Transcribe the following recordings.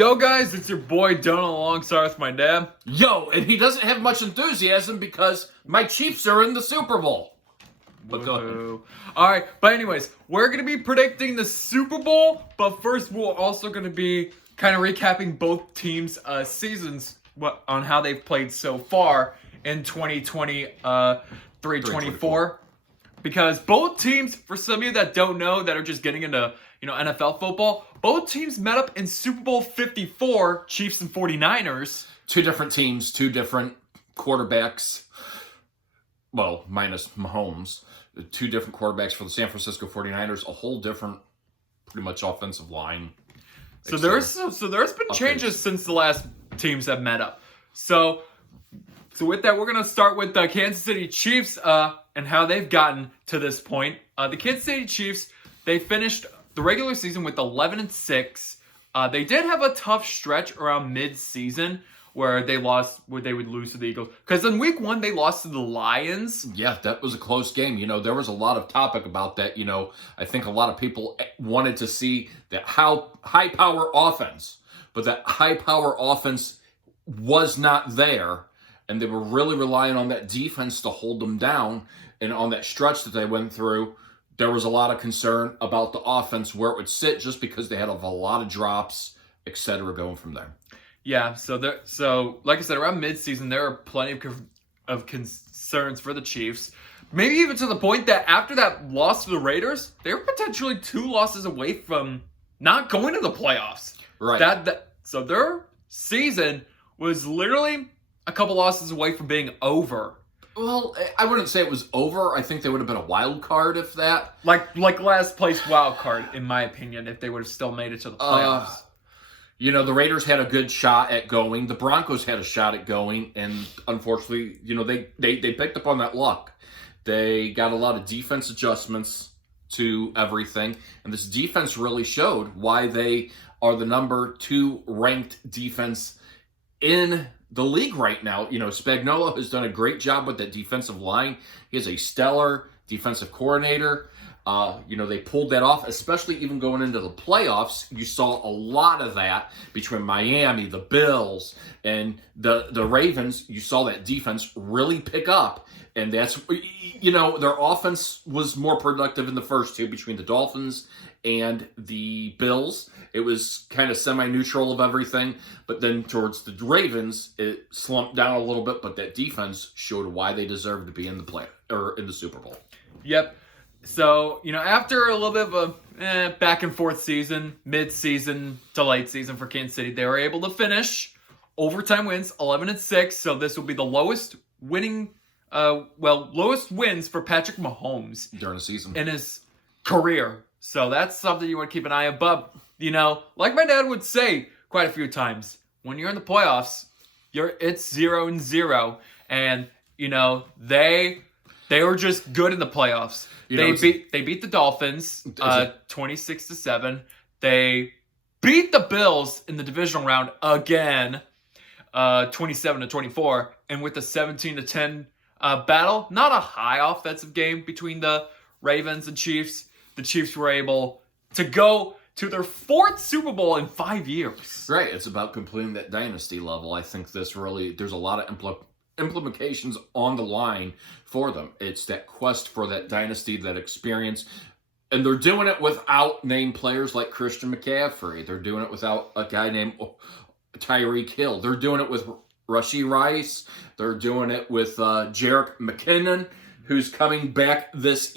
Yo guys, it's your boy Donald alongside with my dad. Yo, and he doesn't have much enthusiasm because my Chiefs are in the Super Bowl. But go ahead. Alright, but anyways, we're going to be predicting the Super Bowl, but first we're also going to be kind of recapping both teams' seasons on how they've played so far in 2023-24. Because both teams, for some of you that don't know, that are just getting into NFL football, both teams met up in Super Bowl 54, Chiefs and 49ers. Two different teams, two different quarterbacks. Well, minus Mahomes. Two different quarterbacks for the San Francisco 49ers. A whole different, pretty much, offensive line. So there's been changes since the last teams have met up. So with that, we're going to start with the Kansas City Chiefs and how they've gotten to this point. The Kansas City Chiefs, they finished the regular season with 11-6. They did have a tough stretch around mid-season where they would lose to the Eagles. Because in week 1, they lost to the Lions. Yeah, that was a close game. There was a lot of topic about that. I think a lot of people wanted to see that high-power offense. But that high-power offense was not there. And they were really relying on that defense to hold them down. And on that stretch that they went through, there was a lot of concern about the offense, where it would sit, just because they had a lot of drops, etc., going from there. Yeah, so like I said, around midseason, there are plenty of concerns for the Chiefs. Maybe even to the point that after that loss to the Raiders, they were potentially 2 losses away from not going to the playoffs. Right. So their season was literally a couple losses away from being over. Well, I wouldn't say it was over. I think they would have been a wild card if that. Like last place wild card, in my opinion, if they would have still made it to the playoffs. The Raiders had a good shot at going. The Broncos had a shot at going, and unfortunately, they picked up on that luck. They got a lot of defense adjustments to everything, and this defense really showed why they are the number 2 ranked defense in the league right now. Spagnuolo has done a great job with that defensive line. He is a stellar defensive coordinator. They pulled that off, especially even going into the playoffs. You saw a lot of that between Miami, the Bills, and the Ravens. You saw that defense really pick up. And that's, their offense was more productive in the first 2 between the Dolphins and the Bills. It was kind of semi-neutral of everything. But then towards the Ravens, it slumped down a little bit. But that defense showed why they deserved to be in the Super Bowl. Yep. So, after a little bit of a back and forth season, mid-season to late season for Kansas City, they were able to finish overtime wins, 11-6. So this will be the lowest wins for Patrick Mahomes during the season in his career. So that's something you want to keep an eye on. But, like my dad would say quite a few times, when you're in the playoffs, it's 0-0. And, they were just good in the playoffs. They beat the Dolphins 26-7. They beat the Bills in the divisional round again, 27-24. And with the 17-10 battle, not a high offensive game between the Ravens and Chiefs. The Chiefs were able to go to their 4th Super Bowl in 5 years. Right. It's about completing that dynasty level. I think there's a lot of implications on the line for them. It's that quest for that dynasty, that experience. And they're doing it without named players like Christian McCaffrey. They're doing it without a guy named Tyreek Hill. They're doing it with Rashee Rice. They're doing it with Jerick McKinnon, who's coming back this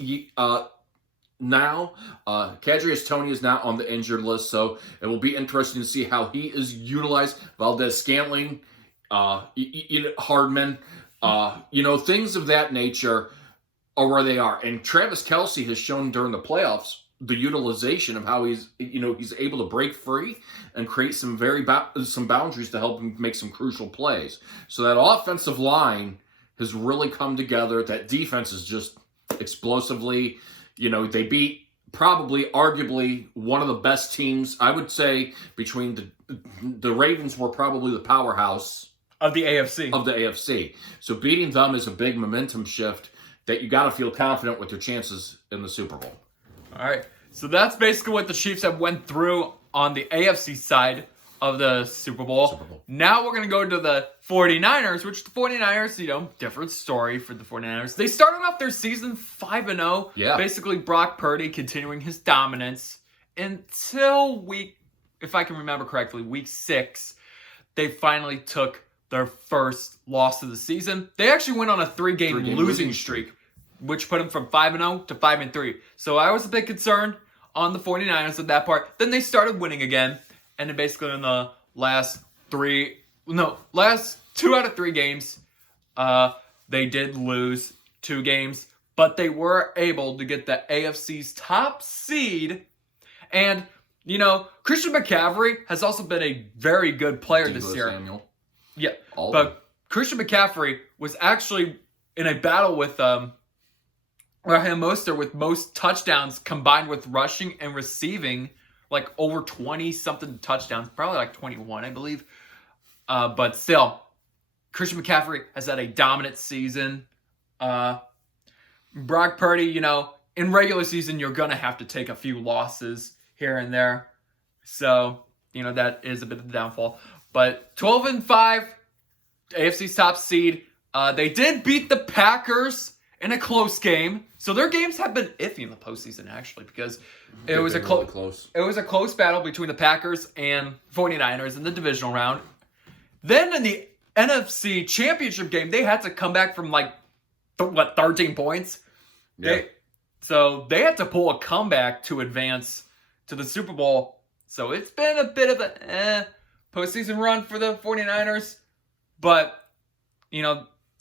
now. Kadarius Toney is now on the injured list, so it will be interesting to see how he is utilized. Valdez-Scantling, Hardman, things of that nature are where they are. And Travis Kelce has shown during the playoffs the utilization of how he's able to break free and create some some boundaries to help him make some crucial plays. So that offensive line has really come together. That defense is just explosively, they beat probably arguably one of the best teams. I would say between the Ravens were probably the powerhouse of the AFC. So beating them is a big momentum shift that you got to feel confident with your chances in the Super Bowl. All right. So that's basically what the Chiefs have went through on the AFC side of the Super Bowl. Super Bowl. Now we're going to go to the 49ers, which the 49ers, different story for the 49ers. They started off their season 5-0. Yeah. Basically, Brock Purdy continuing his dominance until if I can remember correctly, week 6, they finally took their first loss of the season. They actually went on a 3-game losing streak, which put them from 5-0 to 5-3. So I was a bit concerned on the 49ers at that part. Then they started winning again. And then basically in the last 2 out of 3 games, they did lose 2 games. But they were able to get the AFC's top seed. And, Christian McCaffrey has also been a very good player this year. Samuel. Yeah, but Christian McCaffrey was actually in a battle with Raheem Mostert with most touchdowns combined with rushing and receiving, like over 20-something touchdowns, probably like 21, I believe. But still, Christian McCaffrey has had a dominant season. Brock Purdy, in regular season, you're going to have to take a few losses here and there. So, that is a bit of the downfall. But 12-5, AFC's top seed. They did beat the Packers in a close game. So their games have been iffy in the postseason, actually, because it was really close. It was a close battle between the Packers and 49ers in the divisional round. Then in the NFC Championship game, they had to come back from 13 points. Yeah. So they had to pull a comeback to advance to the Super Bowl. So it's been a bit of a postseason run for the 49ers. But,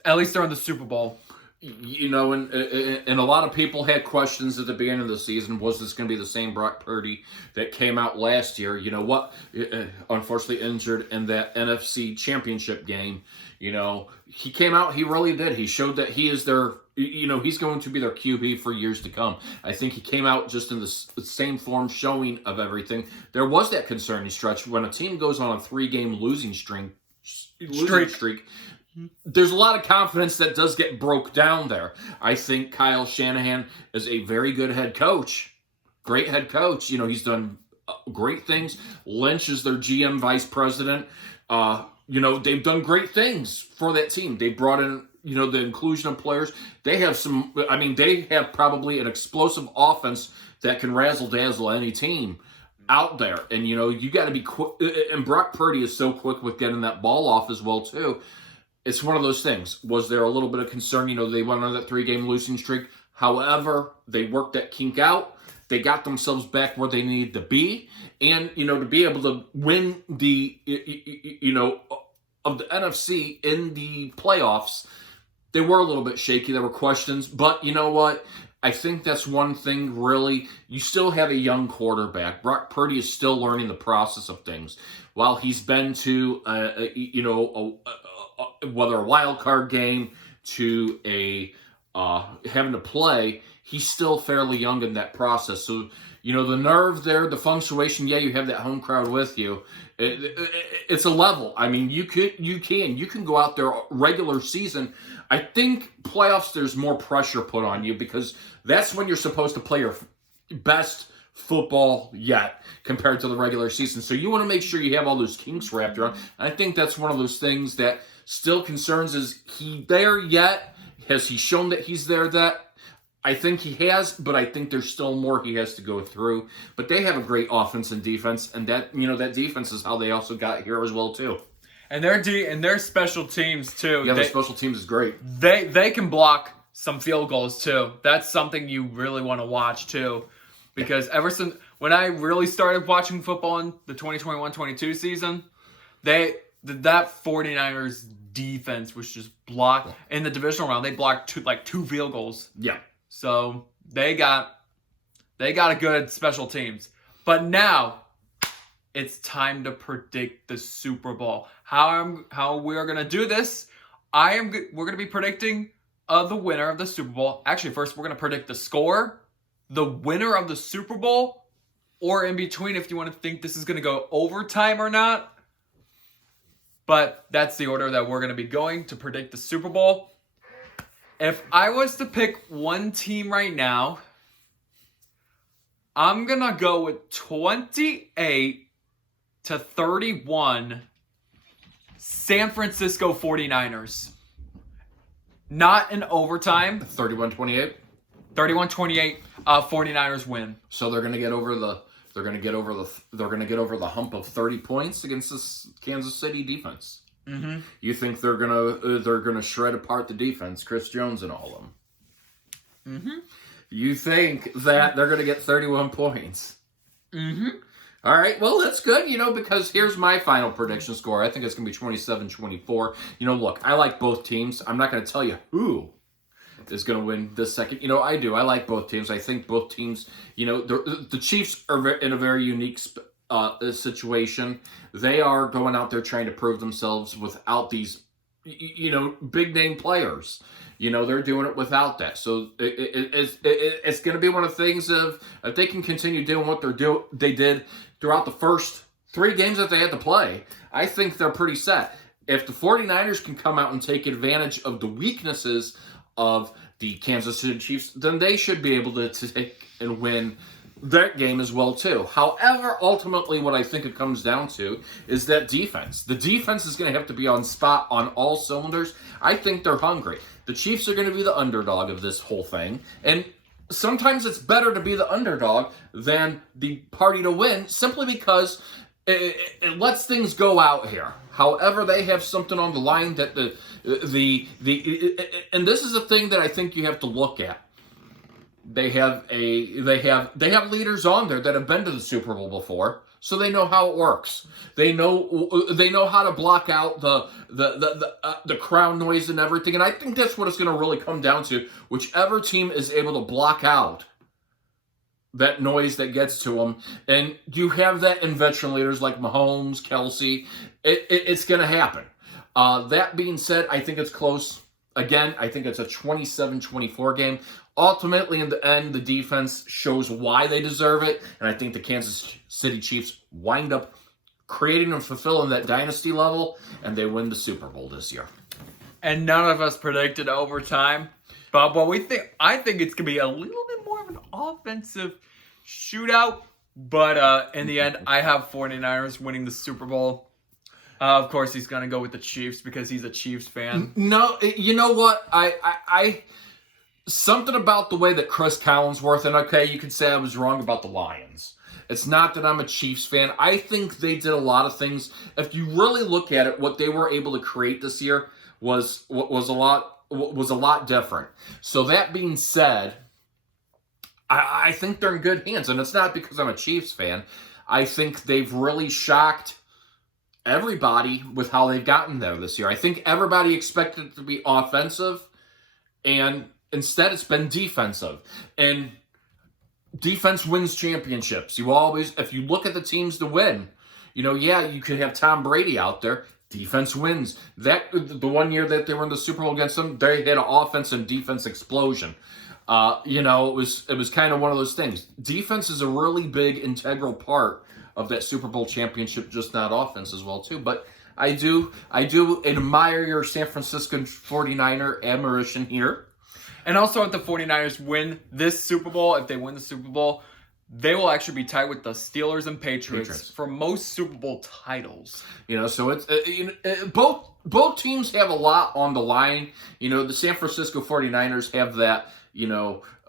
at least they're in the Super Bowl. And a lot of people had questions at the beginning of the season. Was this going to be the same Brock Purdy that came out last year? Unfortunately injured in that NFC Championship game. He came out, he really did. He showed that he is their, he's going to be their QB for years to come. I think he came out just in the same form showing of everything. There was that concerning stretch when a team goes on a 3-game losing streak. There's a lot of confidence that does get broke down there. I think Kyle Shanahan is a very good head coach. Great head coach. He's done great things. Lynch is their GM vice president. They've done great things for that team. They brought in, the inclusion of players. They have they have probably an explosive offense that can razzle-dazzle any team out there. And, you got to be quick. And Brock Purdy is so quick with getting that ball off as well, too. It's one of those things. Was there a little bit of concern? They went on that 3-game losing streak. However, they worked that kink out. They got themselves back where they needed to be. And, to be able to win the, of the NFC in the playoffs, they were a little bit shaky. There were questions. But you know what? I think that's one thing, really. You still have a young quarterback. Brock Purdy is still learning the process of things. While he's been to, whether a wild card game to having to play, he's still fairly young in that process. So, the nerve there, the fluctuation, you have that home crowd with you. It's a level. You can go out there regular season. I think playoffs, there's more pressure put on you because that's when you're supposed to play your best football yet compared to the regular season. So you want to make sure you have all those kinks wrapped around. And I think that's one of those things that still concerns. Is he there yet? Has he shown that he's there that? I think he has, but I think there's still more he has to go through. But they have a great offense and defense, and that that defense is how they also got here as well too. And their special teams too. Yeah, their special teams is great. They can block some field goals too. That's something you really want to watch too, because ever since when I really started watching football in the 2021-22 season, that 49ers defense was just blocked in the divisional round. They blocked two field goals. Yeah. So they got a good special teams. But now it's time to predict the Super Bowl. How we're gonna do this? We're gonna be predicting the winner of the Super Bowl. Actually, first we're gonna predict the score, the winner of the Super Bowl, or in between if you want to think this is gonna go overtime or not. But that's the order that we're gonna be going to predict the Super Bowl. If I was to pick one team right now, I'm going to go with 28 31 San Francisco 49ers. Not in overtime. 31-28. 31-28 49ers win. So they're going to get over the hump of 30 points against this Kansas City defense. Mm-hmm. You think they're gonna shred apart the defense, Chris Jones and all of them? Mm-hmm. You think that they're gonna get 31 points? Mm-hmm. All right, well, that's good, because here's my final prediction score. I think it's going to be 27-24. Look, I like both teams. I'm not going to tell you who is going to win this second. I do. I like both teams. I think both teams, the Chiefs are in a very unique situation. They are going out there trying to prove themselves without these, big name players. They're doing it without that. So it's going to be one of the things of if they can continue doing what they did throughout the first 3 games that they had to play, I think they're pretty set. If the 49ers can come out and take advantage of the weaknesses of the Kansas City Chiefs, then they should be able to take and win that game as well, too. However, ultimately, what I think it comes down to is that defense. The defense is going to have to be on spot on all cylinders. I think they're hungry. The Chiefs are going to be the underdog of this whole thing. And sometimes it's better to be the underdog than the party to win, simply because it lets things go out here. However, they have something on the line that and this is a thing that I think you have to look at. They have leaders on there that have been to the Super Bowl before, so they know how it works. They know how to block out the crowd noise and everything. And I think that's what it's going to really come down to. Whichever team is able to block out that noise that gets to them, and you have that in veteran leaders like Mahomes, Kelsey, it's going to happen. That being said, I think it's close. Again, I think it's a 27-24 game. Ultimately, in the end, the defense shows why they deserve it, and I think the Kansas City Chiefs wind up creating and fulfilling that dynasty level, and they win the Super Bowl this year. And none of us predicted overtime, but I think it's going to be a little bit more of an offensive shootout, but in the end, I have 49ers winning the Super Bowl. Of course, he's going to go with the Chiefs because he's a Chiefs fan. No, you know what? I something about the way that Chris Collinsworth, and okay, you could say I was wrong about the Lions. It's not that I'm a Chiefs fan. I think they did a lot of things. If you really look at it, what they were able to create this year was a lot different. So that being said, I think they're in good hands, and it's not because I'm a Chiefs fan. I think they've really shocked everybody with how they've gotten there this year. I think everybody expected it to be offensive, and instead it's been defensive. And defense wins championships. If you look at the teams to win, you could have Tom Brady out there. Defense wins. The one year that they were in the Super Bowl against them, they had an offense and defense explosion. It was kind of one of those things. Defense is a really big integral part of that Super Bowl championship, just not offense as well too. But I do admire your San Francisco 49er admiration here. And also, if the 49ers win this Super Bowl, if they win the Super Bowl, they will actually be tied with the Steelers and Patriots for most Super Bowl titles. So it's both teams have a lot on the line. The San Francisco 49ers have that,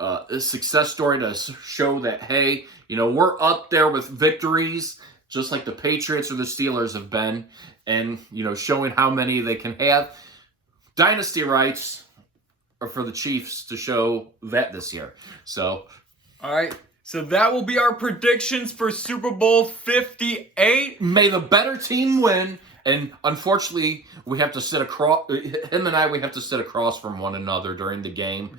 a success story to show that, hey, we're up there with victories, just like the Patriots or the Steelers have been, and, showing how many they can have. Dynasty rights are for the Chiefs to show that this year. So, all right. So that will be our predictions for Super Bowl 58. May the better team win. And unfortunately, we have to sit across. Him and we have to sit across from one another during the game.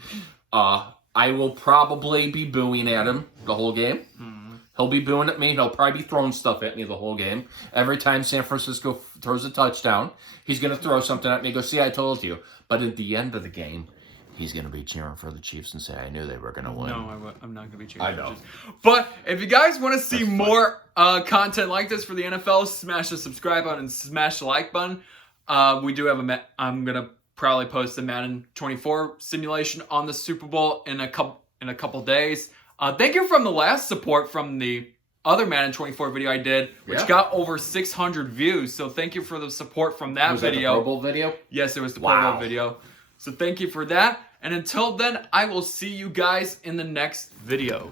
I will probably be booing at him the whole game. Mm-hmm. He'll be booing at me. He'll probably be throwing stuff at me the whole game. Every time San Francisco throws a touchdown, he's going to throw something at me. Go, see, I told you. But at the end of the game, he's going to be cheering for the Chiefs and say, I knew they were going to win. No, I'm not going to be cheering for the Chiefs. But if you guys want to see more content like this for the NFL, smash the subscribe button and smash the like button. We do have I'm going to probably post a Madden 24 simulation on the Super Bowl in a couple days. Thank you from the last support from the other Madden 24 video I did, which Yeah. got over 600 views. So thank you for the support from that Was that the video. Pro Bowl video? Yes, it was the Wow. Pro Bowl video. So thank you for that. And until then, I will see you guys in the next video.